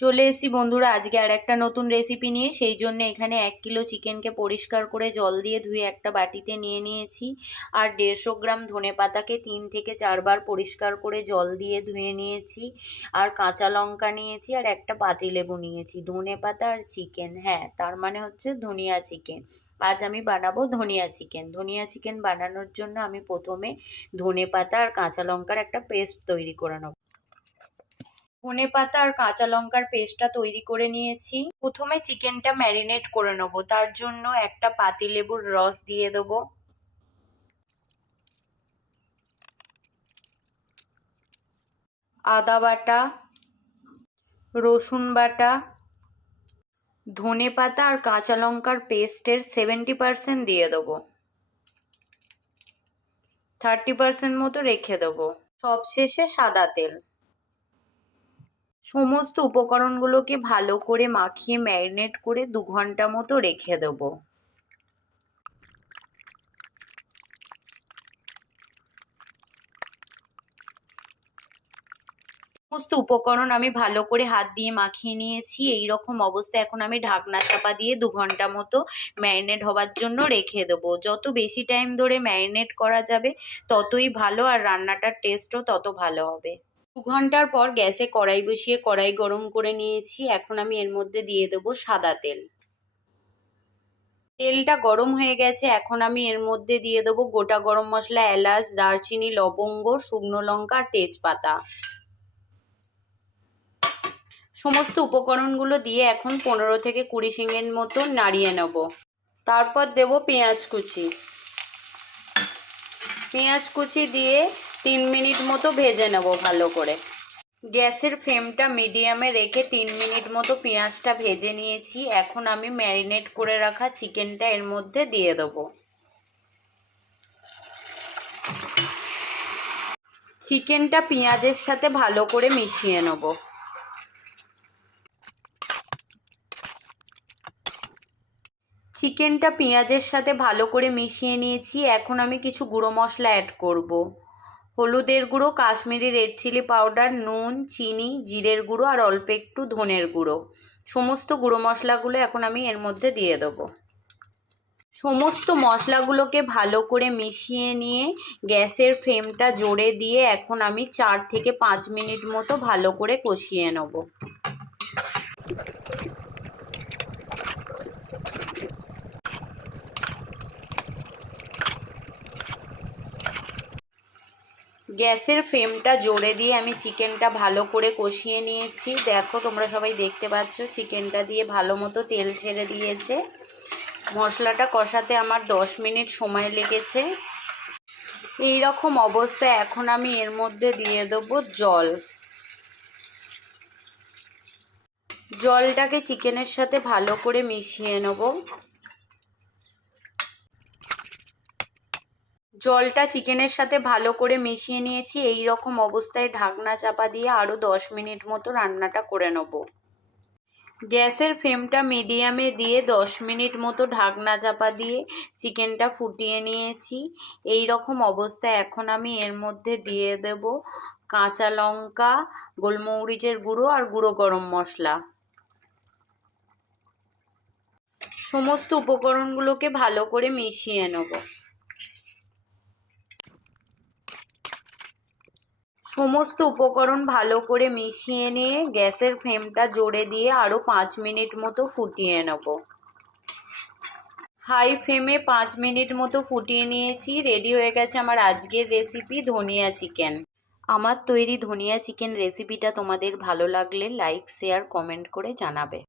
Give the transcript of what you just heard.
চলে এসেছি বন্ধুরা আজকে আর একটা নতুন রেসিপি নিয়ে। সেই জন্য এখানে 1 কিলো চিকেনকে পরিষ্কার করে জল দিয়ে ধুয়ে একটা বাটিতে নিয়ে নিয়েছি। আর 150 গ্রাম ধনেপাতাকে 3 থেকে 4 বার পরিষ্কার করে জল দিয়ে ধুয়ে নিয়েছি। আর কাঁচা লঙ্কা নিয়েছি আর একটা পাতিলেবু নিয়েছি। ধনেপাতা আর চিকেন, হ্যাঁ তার মানে হচ্ছে ধনিয়া চিকেন। আজ আমি বানাবো ধনিয়া চিকেন। ধনিয়া চিকেন বানানোর জন্য আমি প্রথমে ধনেপাতা আর কাঁচা লঙ্কার একটা পেস্ট তৈরি করে নেব। ধনেপাতা আর কাঁচা লঙ্কার পেস্টটা তৈরি করে নিয়েছি। প্রথমে চিকেনটা ম্যারিনেট করে নেবো, তার জন্য একটা পাতিলেবুর রস দিয়ে দেবো। আদা বাটা, রসুন বাটা, ধনেপাতা আর কাঁচা লঙ্কার পেস্টের 70% দিয়ে দেবো, 30% মতো রেখে দেবো। সবশেষে সাদা তেল। সমস্ত উপকরণগুলোকে ভালো করে মাখিয়ে ম্যারিনেট করে 2 ঘন্টা মতো রেখে দেবো। সমস্ত উপকরণ আমি ভালো করে হাত দিয়ে মাখিয়ে নিয়েছি। এই রকম অবস্থায় এখন আমি ঢাকনা চাপা দিয়ে 2 ঘন্টা মতো ম্যারিনেট হওয়ার জন্য রেখে দেবো। যত বেশি টাইম ধরে ম্যারিনেট করা যাবে ততই ভালো, আর রান্নাটার টেস্টও তত ভালো হবে। 2 ঘন্টার পর গ্যাসে কড়াই বসিয়ে কড়াই গরম করে নিয়েছি। এখন আমি এর মধ্যে দিয়ে দেবো সাদা তেল। তেলটা গরম হয়ে গেছে, এখন আমি এর মধ্যে দিয়ে দেবো গোটা গরম মশলা, এলাচ, দারচিনি, লবঙ্গ, শুকনো লঙ্কা আর তেজপাতা। সমস্ত উপকরণগুলো দিয়ে এখন 15 থেকে 20 সেকেন্ড মতো নাড়িয়ে নেব। তারপর দেব পেঁয়াজ কুচি। পেঁয়াজ কুচি দিয়ে 3 মিনিট মতো ভেজে নেব ভালো করে। গ্যাসের ফ্লেমটা মিডিয়ামে রেখে 3 মিনিট মতো পেঁয়াজটা ভেজে নিয়েছি। এখন আমি ম্যারিনেট করে রাখা চিকেনটা এর মধ্যে দিয়ে দেব। চিকেনটা পেঁয়াজের সাথে ভালো করে মিশিয়ে নেব। চিকেনটা পেঁয়াজের সাথে ভালো করে মিশিয়ে নিয়েছি। এখন আমি কিছু গুঁড়ো মশলা অ্যাড করব। হলুদের গুঁড়ো, কাশ্মীরি রেড চিলি পাউডার, নুন, চিনি, জিরের গুঁড়ো আর অল্প একটু ধনের গুঁড়ো। সমস্ত গুঁড়ো মশলাগুলো এখন আমি এর মধ্যে দিয়ে দেবো। সমস্ত মশলাগুলোকে ভালো করে মিশিয়ে নিয়ে গ্যাসের ফ্লেমটা জোরে দিয়ে এখন আমি 4 থেকে 5 মিনিট মতো ভালো করে কষিয়ে নেব। গ্যাসের ফ্লেমটা জোরে দিয়ে আমি চিকেনটা ভালো করে কষিয়ে নিয়েছি। দেখো তোমরা সবাই দেখতে পাচ্ছ চিকেনটা দিয়ে ভালো মতো তেল ছেড়ে দিয়েছে। মশলাটা কষাতে আমার 10 মিনিট সময় লেগেছে। এই রকম অবস্থায় এখন আমি এর মধ্যে দিয়ে দেবো জল। জলটাকে চিকেনের সাথে ভালো করে মিশিয়ে নেব। জলটা চিকেনের সাথে ভালো করে মিশিয়ে নিয়েছি। এই রকম অবস্থায় ঢাকনা চাপা দিয়ে আরও 10 মিনিট মতো রান্নাটা করে নেব। গ্যাসের ফ্লেমটা মিডিয়ামে দিয়ে 10 মিনিট মতো ঢাকনা চাপা দিয়ে চিকেনটা ফুটিয়ে নিয়েছি। এই রকম অবস্থায় এখন আমি এর মধ্যে দিয়ে দেব কাঁচা লঙ্কা, গোলমরিচের গুঁড়ো আর গুঁড়ো গরম মশলা। সমস্ত উপকরণগুলোকে ভালো করে মিশিয়ে নেব। সমস্ত উপকরণ ভালো করে মিশিয়ে নিয়ে গ্যাসের ফ্লেমটা জোরে দিয়ে আরও 5 মিনিট মতো ফুটিয়ে নেব। হাই ফ্লেমে 5 মিনিট মতো ফুটিয়ে নিয়েছি। রেডি হয়ে গেছে আমার আজকের রেসিপি ধনিয়া চিকেন। আমার তৈরি ধনিয়া চিকেন রেসিপিটা তোমাদের ভালো লাগলে লাইক, শেয়ার, কমেন্ট করে জানাবে।